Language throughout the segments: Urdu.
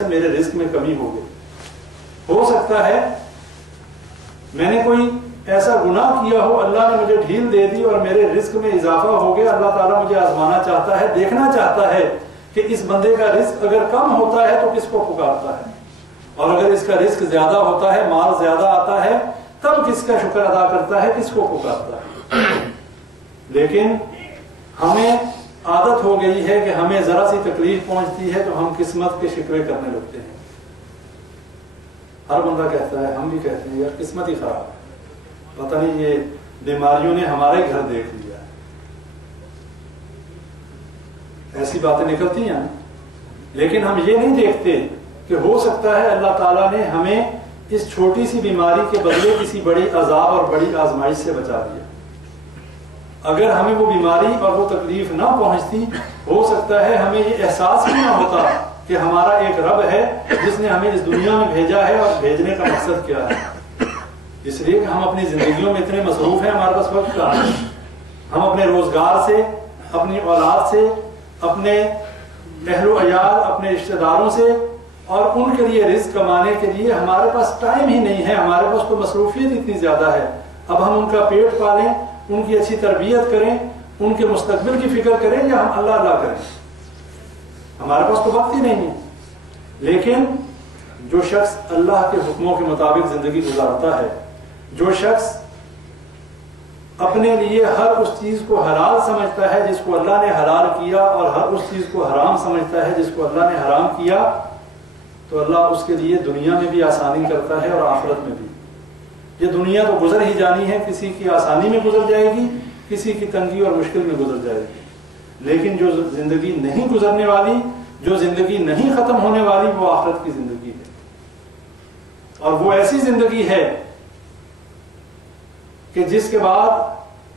میرے رزق میں کمی ہو گئی. ہو سکتا ہے میں نے کوئی ایسا گناہ کیا ہو، اللہ نے مجھے ڈھیل دے دی اور میرے رزق میں اضافہ ہو گیا. اللہ تعالیٰ مجھے آزمانا چاہتا ہے، دیکھنا چاہتا ہے کہ اس بندے کا رزق اگر کم ہوتا ہے تو کس کو پکارتا ہے، اور اگر اس کا رزق زیادہ ہوتا ہے، مال زیادہ آتا ہے، تب کس کا شکر ادا کرتا ہے، کس کو پکارتا ہے. لیکن ہمیں عادت ہو گئی ہے کہ ہمیں ذرا سی تکلیف پہنچتی ہے تو ہم قسمت کے شکوے کرنے لگتے ہیں. ہر بندہ کہتا ہے، ہم بھی کہتے ہیں یار قسمت ہی خراب ہے، پتہ نہیں یہ بیماریوں نے ہمارے گھر دیکھ لیا. ایسی باتیں نکلتی ہیں، لیکن ہم یہ نہیں دیکھتے کہ ہو سکتا ہے اللہ تعالیٰ نے ہمیں اس چھوٹی سی بیماری کے بدلے کسی بڑی عذاب اور بڑی آزمائش سے بچا دیا. اگر ہمیں وہ بیماری اور وہ تکلیف نہ پہنچتی، ہو سکتا ہے ہمیں یہ احساس بھی نہ ہوتا کہ ہمارا ایک رب ہے جس نے ہمیں اس دنیا میں بھیجا ہے اور بھیجنے کا مقصد کیا ہے. اس لیے کہ ہم اپنی زندگیوں میں اتنے مصروف ہیں، ہمارے پاس وقت کہاں ہے. ہم اپنے روزگار سے، اپنی اولاد سے، اپنے اہل و عیال، اپنے رشتہ داروں سے اور ان کے لیے رزق کمانے کے لیے ہمارے پاس ٹائم ہی نہیں ہے. ہمارے پاس تو مصروفیت اتنی زیادہ ہے. اب ہم ان کا پیٹ پالیں، ان کی اچھی تربیت کریں، ان کے مستقبل کی فکر کریں یا ہم اللہ اللہ کریں؟ ہمارے پاس تو وقت ہی نہیں ہے. لیکن جو شخص اللہ کے حکموں کے مطابق زندگی گزارتا ہے، جو شخص اپنے لیے ہر اس چیز کو حلال سمجھتا ہے جس کو اللہ نے حلال کیا، اور ہر اس چیز کو حرام سمجھتا ہے جس کو اللہ نے حرام کیا، تو اللہ اس کے لیے دنیا میں بھی آسانی کرتا ہے اور آخرت میں بھی. یہ دنیا تو گزر ہی جانی ہے، کسی کی آسانی میں گزر جائے گی، کسی کی تنگی اور مشکل میں گزر جائے گی. لیکن جو زندگی نہیں گزرنے والی، جو زندگی نہیں ختم ہونے والی، وہ آخرت کی زندگی ہے. اور وہ ایسی زندگی ہے کہ جس کے بعد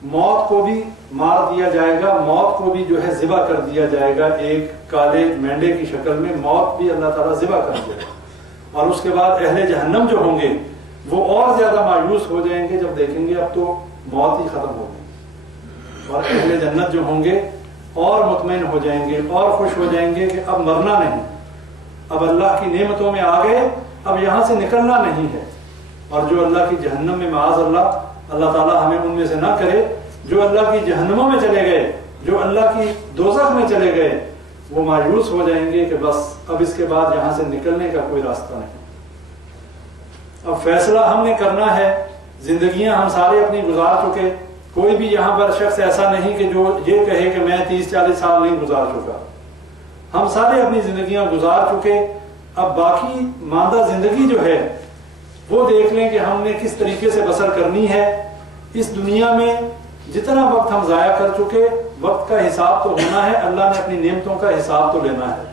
موت کو بھی مار دیا جائے گا، موت کو بھی جو ہے ذبح کر دیا جائے گا. ایک کالے مینڈے کی شکل میں موت بھی اللہ تعالیٰ ذبح کر دے گا. اور اس کے بعد اہل جہنم جو ہوں گے وہ اور زیادہ مایوس ہو جائیں گے جب دیکھیں گے اب تو موت ہی ختم ہو گئی. اور اہل جنت جو ہوں گے اور مطمئن ہو جائیں گے اور خوش ہو جائیں گے کہ اب مرنا نہیں، اب اللہ کی نعمتوں میں آ گئے، اب یہاں سے نکلنا نہیں ہے. اور جو اللہ کی جہنم میں معاذ اللہ تعالیٰ ہمیں ان میں سے نہ کرے، جو اللہ کی جہنموں میں چلے گئے، جو اللہ کی دوزخ میں چلے گئے، وہ مایوس ہو جائیں گے کہ بس اب اس کے بعد یہاں سے نکلنے کا کوئی راستہ نہیں. اب فیصلہ ہم نے کرنا ہے. زندگیاں ہم سارے اپنی گزار چکے. کوئی بھی یہاں پر شخص ایسا نہیں کہ جو یہ کہے کہ میں 30-40 سال نہیں گزار چکا. ہم سارے اپنی زندگیاں گزار چکے. اب باقی ماندہ زندگی جو ہے وہ دیکھ لیں کہ ہم نے کس طریقے سے بسر کرنی ہے. اس دنیا میں جتنا وقت ہم ضائع کر چکے، وقت کا حساب تو ہونا ہے، اللہ نے اپنی نعمتوں کا حساب تو لینا ہے.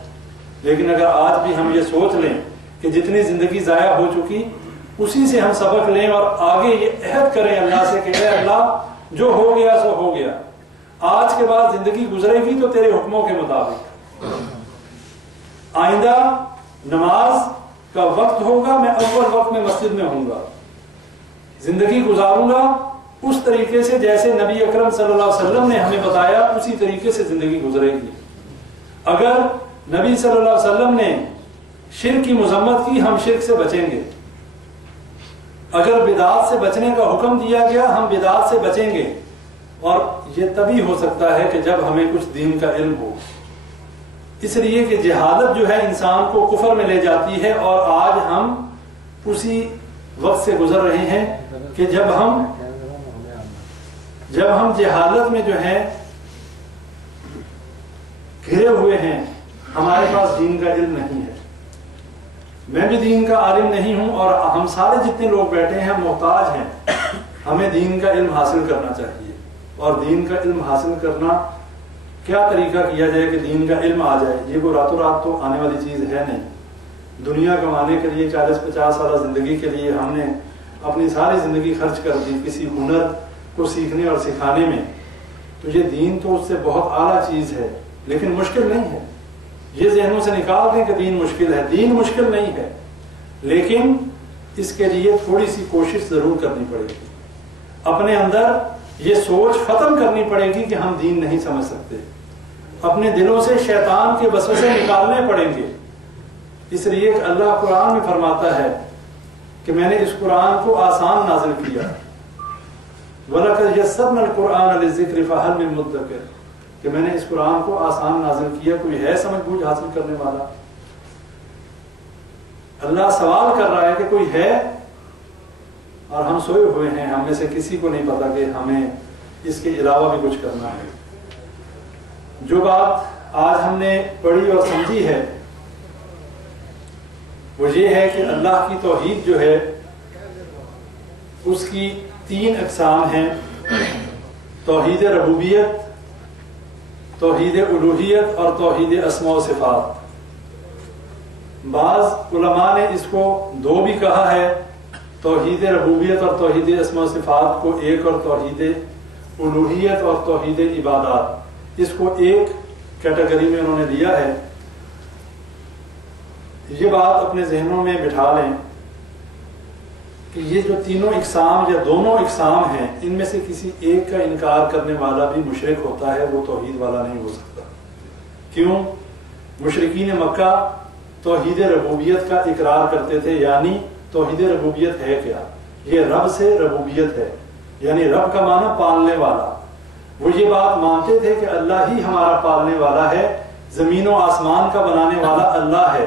لیکن اگر آج بھی ہم یہ سوچ لیں کہ جتنی زندگی ضائع ہو چکی اسی سے ہم سبق لیں اور آگے یہ عہد کریں اللہ سے کہ اے اللہ جو ہو گیا سو ہو گیا، آج کے بعد زندگی گزرے گی تو تیرے حکموں کے مطابق. آئندہ نماز کا وقت ہوگا، میں اول وقت میں مسجد میں ہوں گا. زندگی گزاروں گا اس طریقے سے جیسے نبی اکرم صلی اللہ علیہ وسلم نے ہمیں بتایا، اسی طریقے سے زندگی گزرے گی. اگر نبی صلی اللہ علیہ وسلم نے شرک کی مذمت کی، ہم شرک سے بچیں گے. اگر بدعات سے بچنے کا حکم دیا گیا، ہم بدعات سے بچیں گے. اور یہ تبھی ہو سکتا ہے کہ جب ہمیں کچھ دین کا علم ہو. اس لیے کہ جہالت جو ہے انسان کو کفر میں لے جاتی ہے، اور آج ہم اسی وقت سے گزر رہے ہیں کہ جب ہم جہالت میں جو ہیں گھرے ہوئے ہیں. ہمارے پاس دین کا علم نہیں ہے. میں بھی دین کا عالم نہیں ہوں، اور ہم سارے جتنے لوگ بیٹھے ہیں محتاج ہیں. ہمیں دین کا علم حاصل کرنا چاہیے. اور دین کا علم حاصل کرنا کیا طریقہ کیا جائے کہ دین کا علم آ جائے؟ یہ کوئی راتوں رات تو آنے والی چیز ہے نہیں. دنیا کمانے کے لیے 40-50 سالہ زندگی کے لیے ہم نے اپنی ساری زندگی خرچ کر دی کسی ہنر کو سیکھنے اور سکھانے میں. تو یہ دین تو اس سے بہت اعلیٰ چیز ہے، لیکن مشکل نہیں ہے. یہ ذہنوں سے نکال دیں کہ دین مشکل ہے. دین مشکل نہیں ہے، لیکن اس کے لیے تھوڑی سی کوشش ضرور کرنی پڑے گی. اپنے اندر یہ سوچ ختم کرنی پڑے گی کہ ہم دین نہیں سمجھ سکتے. اپنے دلوں سے شیطان کے وسوسے نکالنے پڑیں گے اس لیے کہ اللہ قرآن میں فرماتا ہے کہ میں نے اس قرآن کو آسان نازل کیا، وَلَقَدْ يَسَّرْنَا الْقُرْآنَ لِلذِّكْرِ فَهَلْ مِن مُدَّكِرٍ، کہ میں نے اس قرآن کو آسان نازل کیا، کوئی ہے سمجھ بوجھ حاصل کرنے والا؟ اللہ سوال کر رہا ہے کہ کوئی ہے، اور ہم سوئے ہوئے ہیں، ہم میں سے کسی کو نہیں پتا کہ ہمیں اس کے علاوہ بھی کچھ کرنا ہے۔ جو بات آج ہم نے پڑھی اور سمجھی ہے وہ یہ ہے کہ اللہ کی توحید جو ہے اس کی 3 اقسام ہیں: توحید ربوبیت، توحید الوہیت اور توحید اسماء و صفات۔ بعض علماء نے اس کو 2 بھی کہا ہے، توحید ربوبیت اور توحید اسماء و صفات کو ایک، اور توحید الوہیت اور توحید عبادات اس کو ایک کیٹیگری میں انہوں نے لیا ہے۔ یہ بات اپنے ذہنوں میں بٹھا لیں کہ یہ جو تینوں اقسام یا دونوں اقسام ہیں، ان میں سے کسی ایک کا انکار کرنے والا بھی مشرک ہوتا ہے، وہ توحید والا نہیں ہو سکتا۔ کیوں؟ مشرکین مکہ توحید ربوبیت کا اقرار کرتے تھے، یعنی توحید ربوبیت ہے کیا؟ یہ رب سے ربوبیت ہے، یعنی رب کا معنی پالنے والا۔ وہ یہ بات مانتے تھے کہ اللہ ہی ہمارا پالنے والا ہے، زمین و آسمان کا بنانے والا اللہ ہے،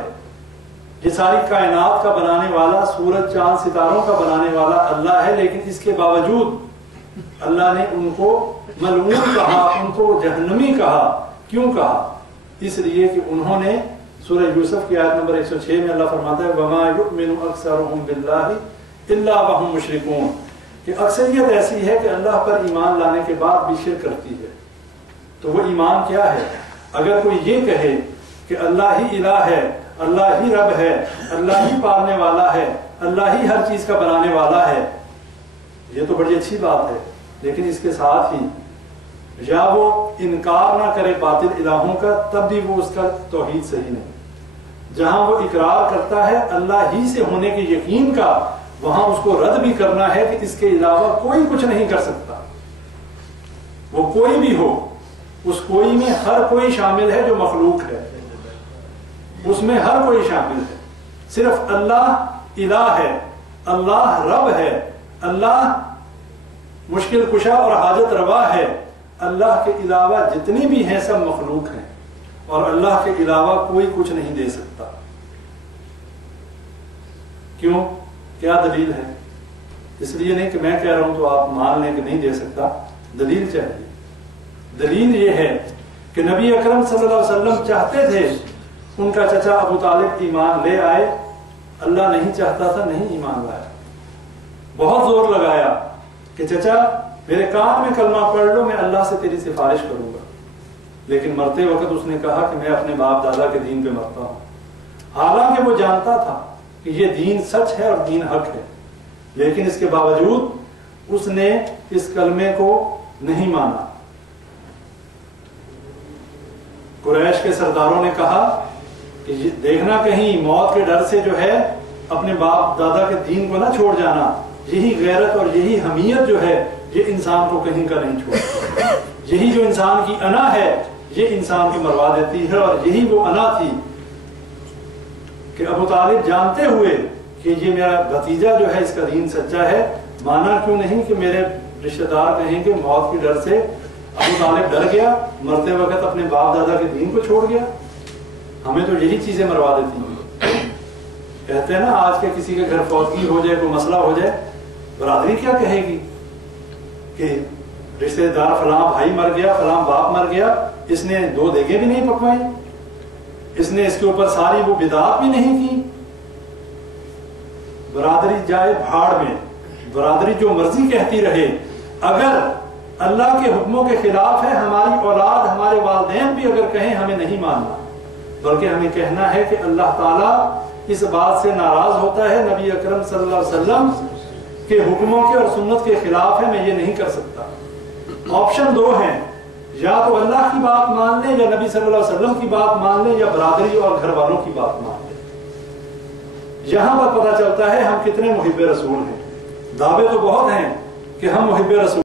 یہ ساری کائنات کا بنانے والا، سورج چاند ستاروں کا بنانے والا اللہ ہے۔ لیکن اس کے باوجود اللہ نے ان کو ملعون کہا، ان کو جہنمی کہا۔ کیوں کہا؟ اس لیے کہ انہوں نے سورہ یوسف کی آیت نمبر 106 میں اللہ فرماتا ہے وَمَا يُؤْمِنُ أَكْثَرُهُمْ بِاللَّهِ إِلَّا وَهُمْ مُشْرِكُونَ، کہ اکثریت ایسی ہے کہ اللہ پر ایمان لانے کے بعد بھی شرک کرتی ہے۔ تو وہ ایمان کیا ہے؟ اگر کوئی یہ کہے کہ اللہ ہی الہ ہے، اللہ ہی رب ہے، اللہ ہی پالنے والا ہے، اللہ ہی ہر چیز کا بنانے والا ہے، یہ تو بڑی اچھی بات ہے، لیکن اس کے ساتھ ہی یا وہ انکار نہ کرے باطل الہوں کا، تب بھی وہ اس کا توحید صحیح نہیں۔ جہاں وہ اقرار کرتا ہے اللہ ہی سے ہونے کے یقین کا، وہاں اس کو رد بھی کرنا ہے کہ اس کے علاوہ کوئی کچھ نہیں کر سکتا۔ وہ کوئی بھی ہو، اس کوئی میں ہر کوئی شامل ہے جو مخلوق ہے، اس میں ہر کوئی شامل ہے۔ صرف اللہ الہ ہے، اللہ رب ہے، اللہ مشکل کشا اور حاجت روا ہے۔ اللہ کے علاوہ جتنی بھی ہیں سب مخلوق ہیں، اور اللہ کے علاوہ کوئی کچھ نہیں دے سکتا۔ کیوں؟ کیا دلیل ہے؟ اس لیے نہیں کہ میں کہہ رہا ہوں تو آپ مان لیں کہ نہیں دے سکتا، دلیل چاہیے۔ دلیل یہ ہے کہ نبی اکرم صلی اللہ علیہ وسلم چاہتے تھے ان کا چچا ابو طالب ایمان لے آئے، اللہ نہیں چاہتا تھا، نہیں ایمان لایا۔ بہت زور لگایا کہ چچا میرے کان میں کلمہ پڑھ لو، میں اللہ سے تیری سفارش کروں گا، لیکن مرتے وقت اس نے کہا کہ میں اپنے باپ دادا کے دین پہ مرتا ہوں، حالانکہ وہ جانتا تھا کہ یہ دین سچ ہے اور دین حق ہے، لیکن اس کے باوجود اس نے اس کلمے کو نہیں مانا۔ قریش کے سرداروں نے کہا کہ دیکھنا کہیں موت کے ڈر سے جو ہے اپنے باپ دادا کے دین کو نہ چھوڑ جانا، یہی غیرت اور یہی حمیت جو ہے یہ انسان کو کہیں کا نہیں چھوڑتا، یہی جو انسان کی انا ہے یہ انسان کو مروا دیتی ہے، اور یہی وہ انا تھی کہ ابو طالب جانتے ہوئے کہ یہ میرا بھتیجا جو ہے اس کا دین سچا ہے، مانا کیوں نہیں کہ میرے رشتہ دار کہیں کہ موت کے ڈر سے ابو طالب ڈر گیا، مرتے وقت اپنے باپ دادا کے دین کو چھوڑ گیا۔ ہمیں تو یہی چیزیں مروا دیتی ہیں۔ کہتے ہیں نا آج کے کسی کے گھر فوتگی ہو جائے، کوئی مسئلہ ہو جائے، برادری کیا کہے گی کہ رشتہ دار فلاں بھائی مر گیا، فلاں باپ مر گیا، اس نے 2 دیگیں بھی نہیں پکوائی، اس نے اس کے اوپر ساری وہ بدعات بھی نہیں کی۔ برادری جائے بھاڑ میں، برادری جو مرضی کہتی رہے، اگر اللہ کے حکموں کے خلاف ہے، ہماری اولاد ہمارے والدین بھی اگر کہیں ہمیں نہیں ماننا، بلکہ ہمیں کہنا ہے کہ اللہ تعالیٰ اس بات سے ناراض ہوتا ہے، نبی اکرم صلی اللہ علیہ وسلم کے حکموں کے اور سنت کے خلاف ہے، میں یہ نہیں کر سکتا۔ آپشن 2 ہیں، یا تو اللہ کی بات مان لیں، یا نبی صلی اللہ علیہ وسلم کی بات مان لیں، یا برادری اور گھر والوں کی بات مان لیں۔ یہاں پر پتہ چلتا ہے ہم کتنے محب رسول ہیں۔ دعوے تو بہت ہیں کہ ہم محب رسول